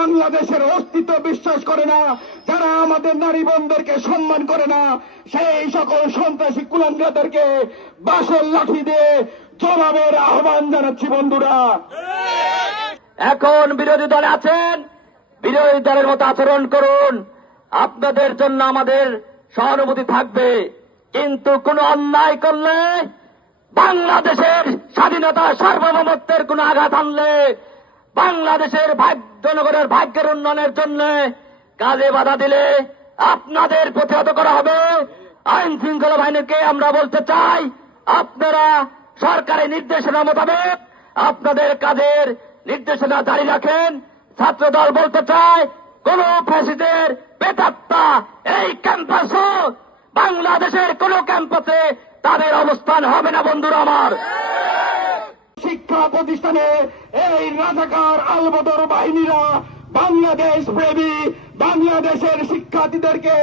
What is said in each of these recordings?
বাংলাদেশের অস্তিত্ব বিশ্বাস করে না, যারা আমাদের নারী বোনদেরকে সম্মান করে না, সেই সকল সন্ত্রাসী কুলাঙ্গাদেরকে বাঁশের লাঠি দিয়ে জবাবের আহ্বান জানাচ্ছি বন্ধুরা। এখন বিরোধী দলে আছেন, বিরোধী দলের মতো আচরণ করুন, আপনাদের জন্য আমাদের সহানুভূতি থাকবে। কিন্তু কোন অন্যায় করলে, বাংলাদেশের স্বাধীনতা সার্বভৌমত্বের কোন আঘাত আনলে, বাংলাদেশের জনগণের ভাগ্যের উন্নয়নের জন্য কাজে বাধা দিলে আপনাদের প্রতিহত করা হবে। আইন শৃঙ্খলা বাহিনীকে আমরা বলতে চাই, আপনারা সরকারি নির্দেশনা মোতাবেক আপনাদের কাজের নির্দেশনা জারি রাখেন। ছাত্রদল বলতে চায়, কোন ফ্যাসিস্টের প্রেতাত্মা এই ক্যাম্পাস হোক, বাংলাদেশের কোন ক্যাম্পাসে তাদের অবস্থান হবে না। বন্ধুরা আমার, শিক্ষা প্রতিষ্ঠানে এই রাজাকার আলবদর বাহিনীরা বাংলাদেশ প্রেমী বাংলাদেশের শিক্ষার্থীদেরকে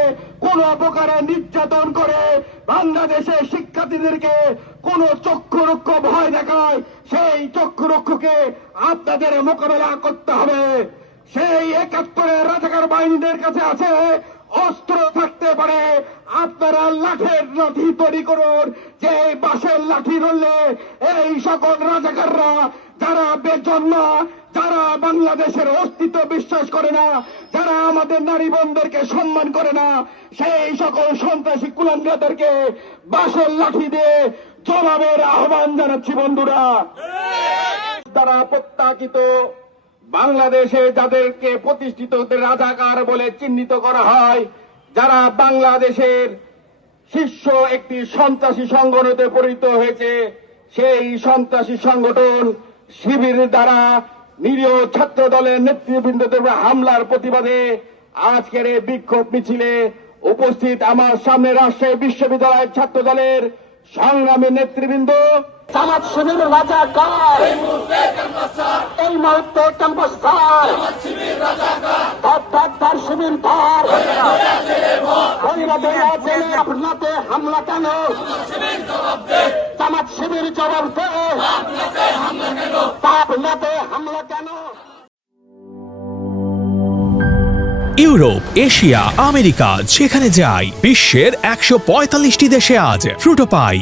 কোন প্রকারে নির্যাতন করে, বাংলাদেশের শিক্ষার্থীদেরকে কোন চক্ষুরক্ষ ভয় দেখায়, সেই চক্ষুরক্ষকে আপনাদের মোকাবেলা করতে হবে। সেই 71 রাজাকার বাহিনীদের কাছে আছে অস্ত্র থাকতে পারে, আপনারা লাঠের লাঠি তৈরি করুন, যে বাঁশের লাঠি ধরলে এই সকল রাজাকাররা যারা বেজন্মা, যারা বাংলাদেশের অস্তিত্ব বিশ্বাস করে না, যারা আমাদের নারী বোনদেরকে সম্মান করে না, সেই সকল সন্ত্রাসী কুলাঙ্গাদেরকে বাঁশের লাঠি দিয়ে জবাবের আহ্বান জানাচ্ছি বন্ধুরা। তারা প্রত্যাখ্যিত বাংলাদেশে যাদেরকে প্রতিষ্ঠিত রাজাকার বলে চিহ্নিত করা হয়, যারা বাংলাদেশের শীর্ষ একটি সন্ত্রাসী সংগঠনে পরিণত হয়েছে, সেই সন্ত্রাসী সংগঠন শিবির দ্বারা নিরীহ ছাত্র দলের নেতৃবৃন্দদের হামলার প্রতিবাদে আজকের এই বিক্ষোভ মিছিলে উপস্থিত আমার সামনে রাজশাহী বিশ্ববিদ্যালয়ের ছাত্র দলের সংগ্রামী নেতৃবৃন্দ। জামাত শিবির রাজাকার, এই মুহূর্তে ক্যাম্পাস ছাড়, তার শিবির ধার, আপনাতে হামলা কেন, জামাত শিবির জবাব দে, আপনাতে হামলা কেন। ইউরোপ, এশিয়া, আমেরিকা, যেখানে যাই বিশ্বের 145টি দেশে আজ ফ্রুটো পাই।